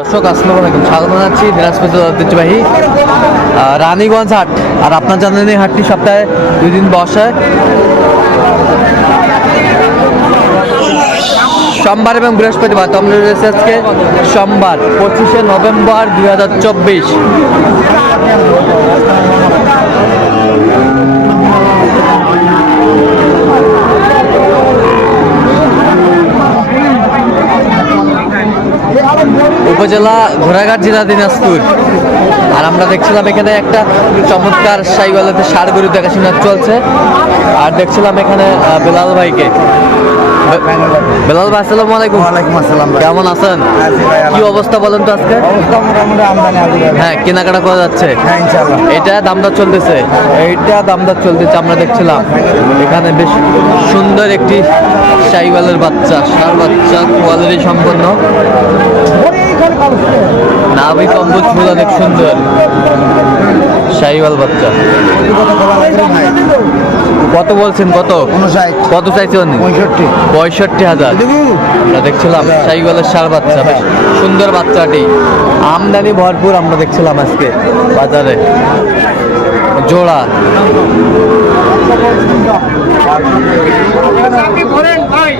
দর্শক, আসসালামু আলাইকুম। স্বাগত জানাচ্ছি দিনাজপুর ঐতিহ্যবাহী রানীগঞ্জ হাট। আর আপনার জানেন এই হাটটি সপ্তাহে দুই দিন বসে। সোমবার এবং বৃহস্পতিবার, তো আমরা রয়েছে আজকে সোমবার, পঁচিশে নভেম্বর দুই হাজার চব্বিশ। উপজেলা ঘোড়াঘাট জেলা দিনাজপুর। আর আমরা দেখছিলাম এখানে একটা চমৎকার সাইওয়ালাতে সার গরু দেখাশোনা চলছে। আর দেখছিলাম এখানে বেলাল ভাইকে। বেলাল ভাই আসসালামু আলাইকুম। ওয়ালাইকুম আসসালাম কেমন আছেন? কি অবস্থা বলেন তো আজকে? হ্যাঁ কেনাকাটা করা যাচ্ছে। হ্যাঁ এটা দামদার চলতেছে। এইটা দামদার চলতেছে আমরা দেখছিলাম। এখানে বেশ সুন্দর একটি সাইওয়ালের বাচ্চা সার বাচ্চা কোয়ালিটি সম্পন্ন। নাভি কম্বুজ ফুল অনেক সুন্দর। সাইওয়াল বাচ্চা। কত বলছেন? কত? কত চাইছেন পঁয়ষট্টি। পঁয়ষট্টি হাজার। আমরা দেখছিলাম সাইওয়ালের সার বাচ্চা। সুন্দর বাচ্চাটি। আমদানি ভরপুর আমরা দেখছিলাম আজকে বাজারে। জোড়া। ভাই।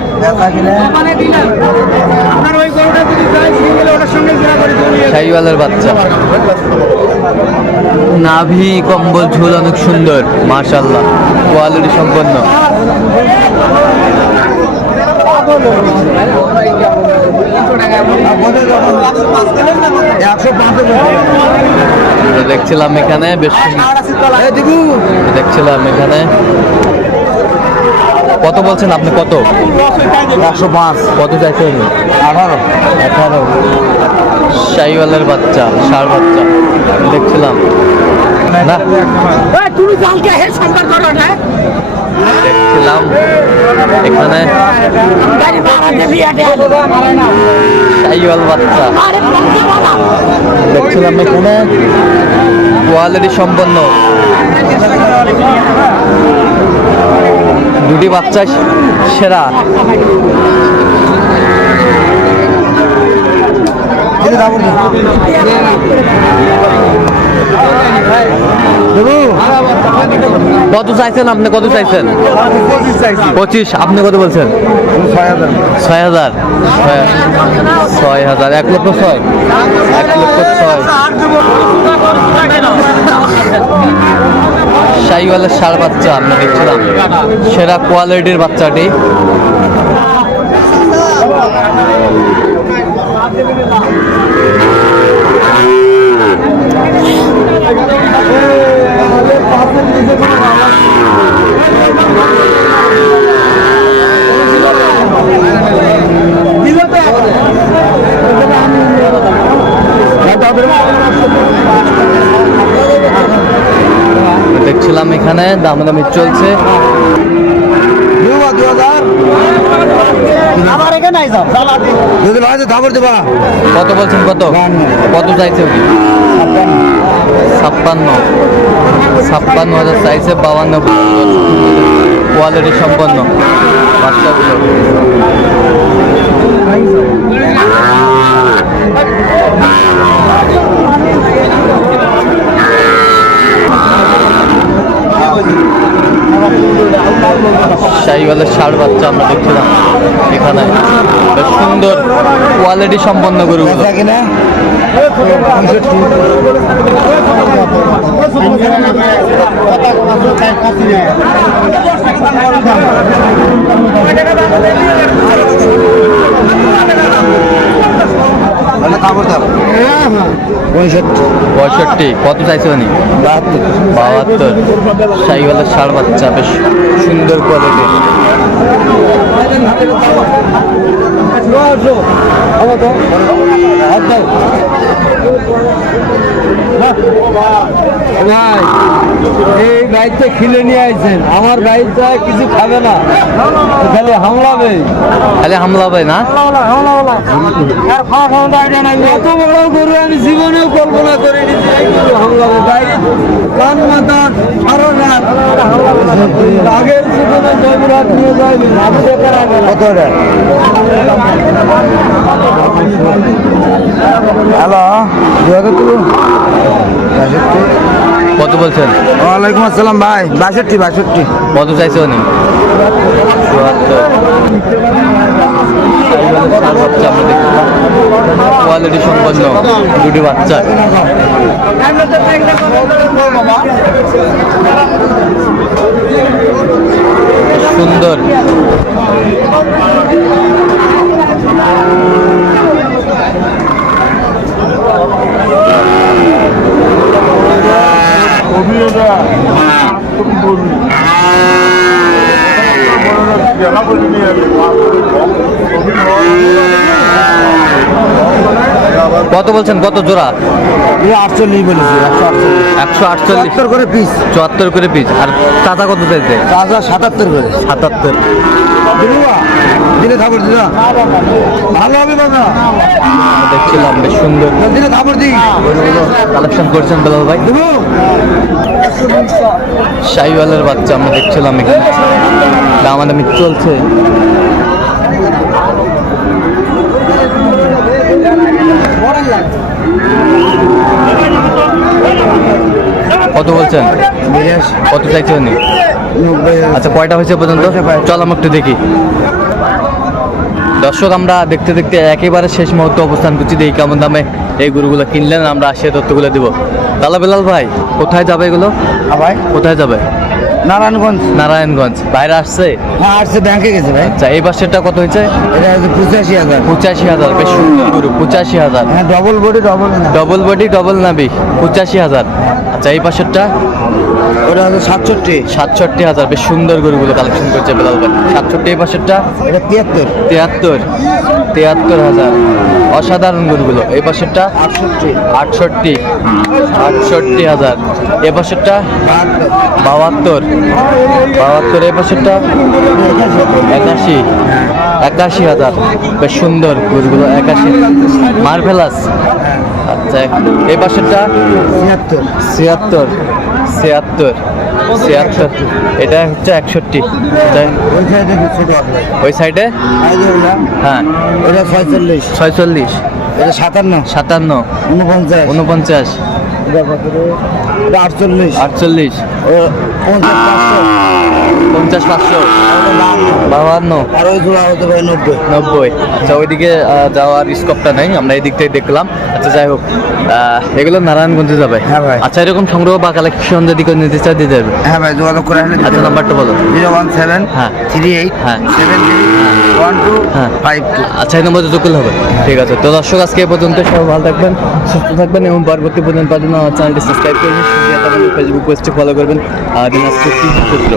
আপনার ওই গরুটা যদি সাইওয়ালের বাচ্চা। নাভি কম্বল ঝুল অনেক সুন্দর মাশাল্লাহ কোয়ালিটি সম্পন্ন। দেখছিলাম এখানে বেশ দেখছিলাম এখানে। কত বলছেন আপনি? কত? একশো পাঁচ। কত চাইছেন আঠারো। আঠারো। শাইওয়ালের বাচ্চা সার বাচ্চা। দেখছিলাম। না। তুমি দেখছিলাম। এখানে শাইওয়াল বাচ্চা। দেখছিলাম এখানে। কোয়ালিটি সম্পন্ন। দুটি বাচ্চা সেরা। কত চাইছেন আপনি? কত চাইছেন? পঁচিশ। আপনি কত বলছেন? ছয় হাজার। ছয় হাজার। এক লক্ষ ছয়। এক লক্ষ ছয়। শাহিওয়ালের সার বাচ্চা আমরা দেখছিলাম। সেরা কোয়ালিটির বাচ্চাটি দেখছিলাম এখানে দামাদামি চলছে। কত বলছেন কত। কত চাইছে ছাপ্পান্ন। ছাপ্পান্ন। হাজার চাইছে বাবান্ন কোয়ালিটি সম্পন্ন। বাচ্চাগুলো। শাহিওয়ালের ষাড় বাচ্চা আমরা দেখছিলাম এখানে। সুন্দর কোয়ালিটি সম্পন্ন দেখি না পঁয়ষট্টি। কত চাইছে উনি বাহাত্তর। বাহাত্তর। সাইকেলের ষাড় বাচ্চা বেশ সুন্দর কোয়ালিটি ভাই এই বাইকটা কিনে নিয়ে আইছেন আমার বাইকটা কিছু খাবে না খালি হামলাবে খালি হামলা হবে না? এত বড় গরু আমি জীবনেও কল্পনা গরু হামলাবে বাইক কান মাথা সারা রাত আগের জীবনে জয়পুরহাট নিয়ে হ্যালো তুলুন কত বলছেন? ওয়ালাইকুম আসসালাম ভাই। বাষট্টি বাষট্টি। কত চাইছে উনি? কোয়ালিটি সম্পন্ন দুটি বাচ্চা। সুন্দর। কত বলছেন? কত জোড়া? আটচল্লিশ বলেছি একশো আটচল্লিশ। করে পিস। চুয়াত্তর করে পিস। আর চাচা কত চাইছে? তাজা সাতাত্তর করে। সাতাত্তর। দিলুয়া দিলে খাবার দিলা। ভালো হবে বাবা। দেখছিলাম বেশ সুন্দর। দিলে খাবার দিই। কালেকশন করছেন বেলাল ভাই? দেবো। শাহিওয়ালের বাচ্চা আমরা দেখছিলাম এখানে। দামাদামি চলছে কত বলছেন? কত চাইছে উনি? নব্বই আচ্ছা কয়টা হয়েছে পর্যন্ত? চল আমি একটু দেখি। দর্শক আমরা দেখতে দেখতে একেবারে শেষ মুহূর্তে অবস্থান করছি। দেখি কেমন দামে এই গরুগুলো কিনলেন আমরা সে তথ্যগুলো দিব। তাহলে বেলাল ভাই কোথায় যাবে এগুলো? ভাই? কোথায় যাবে? নারায়ণগঞ্জ। নারায়ণগঞ্জ। বাইরে আসছে? হ্যাঁ আসছে ব্যাংকে গেছে ভাই। আচ্ছা এই পাশেরটা কত হয়েছে? এটা হচ্ছে পঁচাশি হাজার। পঁচাশি হাজার বেশ সুন্দর গরু পঁচাশি হাজার। হ্যাঁ double body double double body double নাবি পঁচাশি হাজার। আচ্ছা এই পাশেরটা? ওটা হচ্ছে সাতষট্টি। সাতষট্টি হাজার বেশ সুন্দর গরুগুলো কালেকশন করছে বেলাল ভাই। সাতষট্টি এই পাশেরটা? এটা তিয়াত্তর। তিয়াত্তর। তিয়াত্তর হাজার। অসাধারণ গরুগুলো এই পাশেরটা আটষট্টি। আটষট্টি আটষট্টি হাজার। এ পাশেরটা বাহাত্তর বাহাত্তর। এ পাশেরটা একাশি একাশি হাজার। বেশ সুন্দর গরুগুলো একাশি। মার্ভেলাস। আচ্ছা এই পাশেরটা ছিয়াত্তর। ছিয়াত্তর। ছিয়াত্তর ছিয়াত্তর। এটা হচ্ছে একষট্টি। ওই সাইডে হ্যাঁ। এটা ছয়চল্লিশ। ছয়চল্লিশ। এটা সাতান্ন। সাতান্ন। উনপঞ্চাশ? এটা আটচল্লিশ। আটচল্লিশ। পঞ্চাশ পাঁচশো। বাহান্ন। বাহান্ন আর ওই জোড়া হতে পারে নব্বই। নব্বই। আচ্ছা ওইদিকে যাওয়ার স্কোপটা নেই আমরা এই দিক থেকে দেখলাম। আচ্ছা যাই হোক এগুলো নারায়ণগঞ্জে যাবে। হ্যাঁ ভাই। আচ্ছা এরকম সংগ্রহ বা কালেকশন যদি কেউ নিতে চায় দিতে হ্যাঁ ভাই যোগাযোগ করে আসলে আচ্ছা নাম্বারটা বলো। জিরো ওয়ান সেভেন হ্যাঁ। থ্রি এইট হ্যাঁ। সেভেন থ্রি ওয়ান টু হ্যাঁ। Five two. আচ্ছা এই নম্বরে যোগ করলে হবে। ঠিক আছে। তো দর্শক আজকে এই পর্যন্ত সবাই ভালো থাকবেন সুস্থ থাকবেন এবং পরবর্তী পর্যন্ত আমার চ্যানেলটি সাবস্ক্রাইব করবেন ফেসবুক পেজটি ফলো করবেন। আর দিনাজপুর সূত্র।